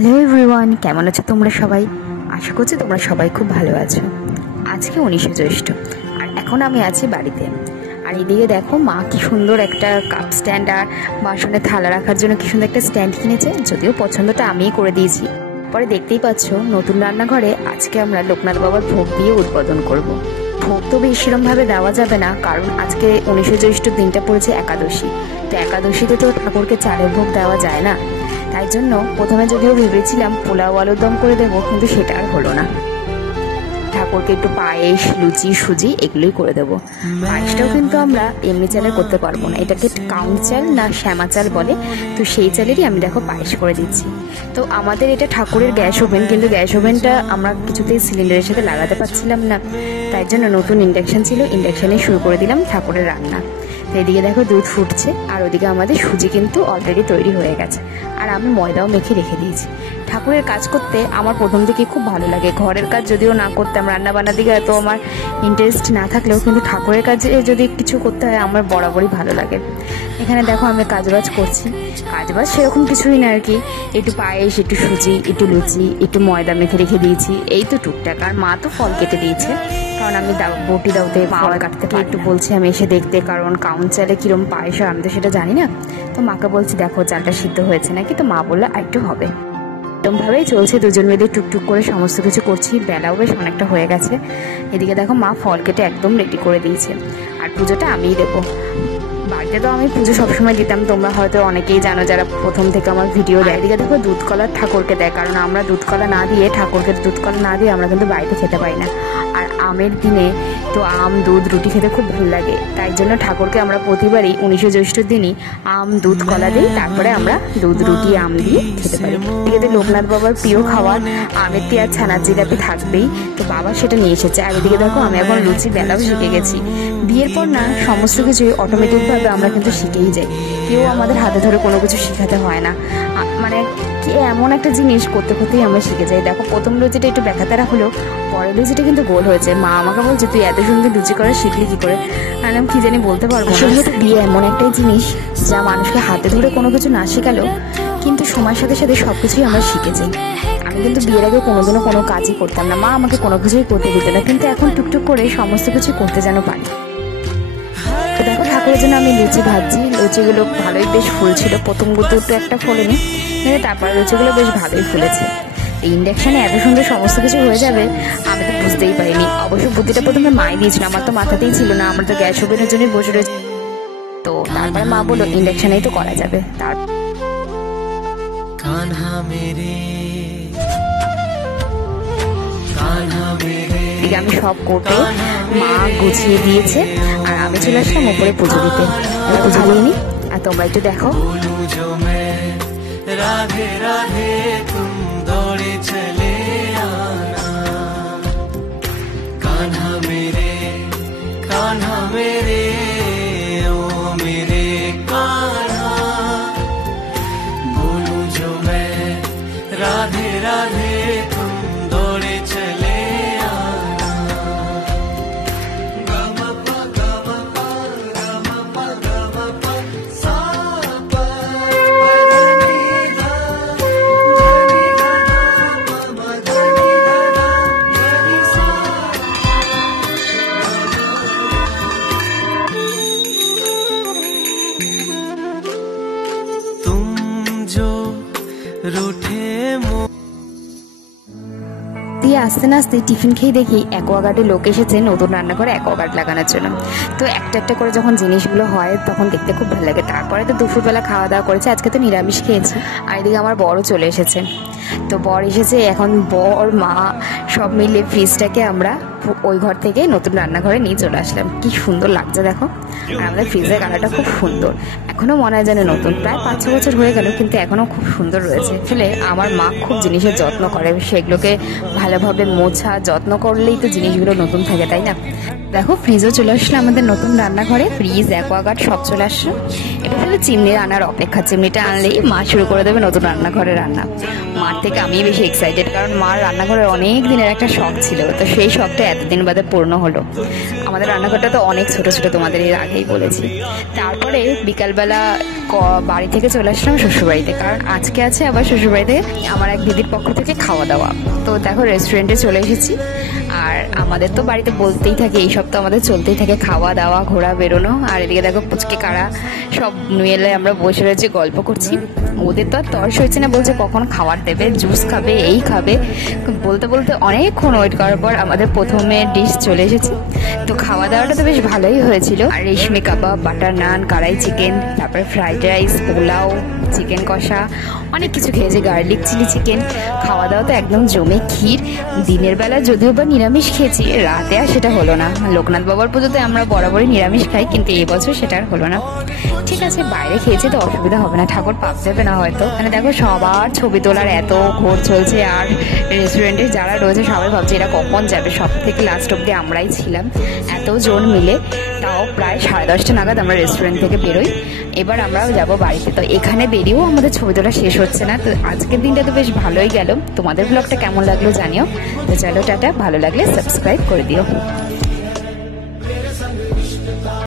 Hello everyone, কেমন আছো তোমরা সবাই? আশা করছি তোমরা সবাই খুব ভালো আছো। আজকে 19শে জ্যৈষ্ঠ আর এখন আমি আছি বাড়িতে। আর এদিকে দেখো মা কি সুন্দর একটা কাপ স্ট্যান্ড আর বাসনে থালা রাখার জন্য কি সুন্দর একটা স্ট্যান্ড কিনেছে, যদিও পছন্দটা আমিই করে দিয়েছি। পরে দেখতেই পাচ্ছ নতুন রান্নাঘরে আজকে আমরা লোকনাথ বাবার ভোগ দিয়ে উদ্বোধন করব। ভোগ তো বেশিরমভাবে দেওয়া যাবে না, কারণ আজকে 19শে জ্যৈষ্ঠ দিনটা পড়েছে একাদশী। তো একাদশীতে তো ঠাকুরকে চালের ভোগ দেওয়া যায় না, তাই জন্য প্রথমে যদিও ভেবেছিলাম পোলাও আলুর দম করে দেবো, কিন্তু সেটা আর হলো না। ঠাকুরকে একটু পায়েস, লুচি, সুজি এগুলোই করে দেবো। পায়েসটাও কিন্তু আমরা এমনি চালে করতে পারবো না, এটাকে কাউন্ট চাল না শ্যামা চাল বলে, তো সেই চালেরই আমি দেখো পায়েস করে দিচ্ছি। তো আমাদের এটা ঠাকুরের গ্যাস ওভেন, কিন্তু গ্যাস ওভেনটা আমরা কিছুতেই সিলিন্ডারের সাথে লাগাতে পারছিলাম না, তাই জন্য নতুন ইন্ডাকশান ছিল, ইন্ডাকশানে শুরু করে দিলাম ঠাকুরের রান্না। তো এদিকে দেখো দুধ ফুটছে আর ওদিকে আমাদের সুজি কিন্তু অলরেডি তৈরি হয়ে গেছে, আর আমি ময়দাও মেখে রেখে দিয়েছি। ঠাকুরের কাজ করতে আমার প্রথম থেকে খুব ভালো লাগে। ঘরের কাজ যদিও না করতাম, রান্না বান্নার দিকে এত আমার ইন্টারেস্ট না থাকলেও কিন্তু ঠাকুরের কাজে যদি কিছু করতে হয় আমার বরাবরই ভালো লাগে। এখানে দেখো আমি কাজবাজ করছি, কাজবাজ সেরকম কিছুই না আর কি, একটু পায়েস, একটু সুজি, একটু লুচি, একটু ময়দা মেখে রেখে দিয়েছি, এই তো টুকটাক। আর মা তো ফল কেটে দিয়েছে, কারণ আমি বটি দাওতে ফল কাটতে একটু বলছি আমি এসে দেখতে, কারণ কাউন্ট চালে কিরম পায়েস হয় আমি তো সেটা জানি না। তো মাকে বলছি দেখো চালটা সিদ্ধ হয়েছে নাকি, তো মা বললো আরেকটু হবে। এরকমভাবেই চলছে, দুজন মিলে টুকটুক করে সমস্ত কিছু করছি। বেলাও বেশ অনেকটা হয়ে গেছে। এদিকে দেখো মা ফল কেটে একদম রেডি করে দিয়েছে, আর পুজোটা আমিই দেবো। বাড়িতে তো আমি পুজো সবসময় দিতাম, তোমরা হয়তো অনেকেই জানো যারা প্রথম থেকে আমার ভিডিও দেয়। এদিকে দেখো দুধ কলা ঠাকুরকে দেয়, কারণ আমরা দুধ কলা না দিয়ে, ঠাকুরকে দুধ কলা না দিয়ে আমরা কিন্তু বাড়িতে খেতে পারি না। আর আমের দিনে তো আম, দুধ, রুটি খেতে খুব ভালো লাগে, তাই জন্য ঠাকুরকে আমরা প্রতিবারই 19শে জ্যৈষ্ঠর দিনই আম, দুধ, কলা দিই, তারপরে আমরা দুধ, রুটি, আম দিয়ে খেতে পারি। এদিকে লোকনাথ বাবার প্রিয় খাবার আমের টি আর ছানার জিলাপি থাকবেই, তো বাবা সেটা নিয়ে এসেছে। আর এদিকে দেখো আমি এখন লুচি বেলাও শিখে গেছি। বিয়ের পর না সমস্ত কিছুই অটোমেটিকভাবে আমরা কিন্তু শিখেই যাই, কেউ আমাদের হাতে ধরে কোনো কিছু শেখাতে হয় না। মানে কি এমন একটা জিনিস করতে করতেই আমরা শিখে যাই। দেখো প্রথম লুচিটা একটু ব্যাথাতারা হলেও পরের লুচিটা কিন্তু গোল হয়েছে। মা আমাকে বলছে তুই এত সুন্দর লুচি করা শিখলি কি করে? আর আমি কি জানি বলতে পারবো না। আসলে বিয়ে এমন একটাই জিনিস যা মানুষকে হাতে ধরে কোনো কিছু না শেখালেও কিন্তু সময়ের সাথে সাথে সব কিছুই আমরা শিখে যাই। আমি কিন্তু বিয়ের আগে কোনোদিনও কোনো কাজই করতাম না, মা আমাকে কোনো কিছুই করতে দিত না, কিন্তু এখন টুকটুক করে সমস্ত কিছু করতে যেন পারি। দেখো ঠাকুরের জন্য আমি লুচি ভাজছি, লুচিগুলো ভালোই বেশ ফুলছিল, প্রথম গুতো তো একটা ফোলেনি, কিন্তু তারপরে লুচিগুলো বেশ ভালোই ফুলেছে। ইন্ডাকশানে এত সুন্দর সমস্ত কিছু হয়ে যাবে আমি তো বুঝতেই পারিনি। অবশ্য বুদ্ধিটা প্রথমে মাই দিয়েছিল, আমার তো মাথাতেই ছিল না, আমার তো গ্যাস ওভেনের জন্যই বসে রয়েছে। তো তারপরে মা বললো ইন্ডাকশানেই তো করা যাবে। তার আমি সব করতে মা গুছিয়ে দিয়েছে, আর আমি চলে আসলাম উপরে পুজো দিতে। পুজো দিয়ে নি, আর তোমরা একটু দেখো। রাধে রাধে তুম দৌড়ে চলে আনা, কাन्हा मेरे ओ मेरे कान्हा, बोलूं जो मैं राधे राधे तुम दौड़े चले आना। गम प गम प गम प गम प सा प धनी धा धनी धा म धनी धा धनी सा। तुम जो रूठे দিয়ে আস্তে না আস্তে টিফিন খেয়ে দেখি অ্যাকোয়াগার্ডে লোক এসেছে নতুন রান্নাঘরে অ্যাকোয়াগার্ড লাগানোর জন্য। তো একটা একটা করে যখন জিনিসগুলো হয় তখন দেখতে খুব ভালো লাগে। তারপরে তো দুপুরবেলা খাওয়া দাওয়া করেছে, আজকে তো নিরামিষ খেয়েছি। আর এদিকে আমার বড়ও চলে এসেছে। তো বর এসেছে, এখন বর, মা সব মিলে ফ্রিজটাকে আমরা ওই ঘর থেকে নতুন রান্নাঘরে নিয়ে চলে আসলাম। কি সুন্দর লাগছে দেখো, আর আমাদের ফ্রিজের কালারটা খুব সুন্দর, এখনও মনে হয় যেন নতুন। প্রায় 5-6 বছর হয়ে গেল, কিন্তু এখনও খুব সুন্দর রয়েছে। আসলে আমার মা খুব জিনিসের যত্ন করে, সেগুলোকে ভালোভাবে মোছা যত্ন করলেই তো জিনিসগুলো নতুন থাকে, তাই না? দেখো ফ্রিজও চলে আসলো আমাদের নতুন রান্নাঘরে, ফ্রিজ, অ্যাকোয়াগার্ড সব চলে আসলো। এটা শুধু চিমনি আনার অপেক্ষা, চিমনিটা আনলেই মা শুরু করে দেবে নতুন রান্নাঘরে রান্না। মার থেকে আমি বেশি এক্সাইটেড, কারণ মার রান্নাঘরের অনেক দিনের একটা শখ ছিল, তো সেই শখটা এতদিন বাদে পূর্ণ হলো। আমাদের রান্নাঘরটা তো অনেক ছোট ছোট, তোমাদের এর আগেই বলেছি। তারপরে বিকালবেলা বাড়ি থেকে চলে আসলাম শ্বশুরবাড়িতে, কারণ আজকে আছে আবার শ্বশুরবাড়িতে আমার এক দিদির পক্ষ থেকে খাওয়া দাওয়া। তো দেখো রেস্টুরেন্টে চলে এসেছি। আর আমাদের তো বাড়িতে বলতেই থাকে, এইসব তো আমাদের চলতেই থাকে, খাওয়া দাওয়া ঘোরা বেরোনো। আর এদিকে দেখো পুচকে কারা সব মিলে আমরা বসে রয়েছি গল্প করছি। ওদের তো আর তর্স হয়েছে না, বলছে কখন খাবার দেবে, জুস খাবে, এই খাবে। বলতে বলতে অনেকক্ষণ ওয়েট করার পর আমাদের প্রথমে ডিশ চলে এসেছে। তো খাওয়া দাওয়াটা তো বেশ ভালোই হয়েছিল। আর রেশমি কাবাব, বাটার নান, কড়াই চিকেন, তারপরে ফ্রাইড রাইস, পোলাও, চিকেন কষা, অনেক কিছু খেয়েছে, গার্লিক চিলি চিকেন। খাওয়া দাওয়া তো একদম জমে ক্ষীর। দিনের বেলা যদিও বা নিরামিষ খেয়েছি, রাতে আর সেটা হলো না। লোকনাথ বাবার পুজোতে আমরা বরাবরই নিরামিষ খাই, কিন্তু এবছর সেটা আর হলো না। ঠিক আছে, বাইরে খেয়েছি তো অসুবিধা হবে না, ঠাকুর পাপ যাবে না হয়তো। মানে দেখো সবার ছবি তোলার এত ঘোর চলছে, আর রেস্টুরেন্টে যারা রয়েছে সবাই ভাবছে এরা কখন যাবে। সব থেকে লাস্ট অব্দি আমরাই ছিলাম এত জন মিলে। তাও প্রায় 10:30 নাগাদ আমরা রেস্টুরেন্ট থেকে বেরোই। এবার আমরাও যাবো বাড়িতে। তো এখানে বেরিয়েও আমাদের ছবি তোলা শেষ হচ্ছে না। তো আজকের দিনটা তো বেশ ভালোই গেল। তোমাদের ব্লগটা কেমন লাগলো জানিও। তো চলো টাটা, ভালো লাগলে সাবস্ক্রাইব করে দিও।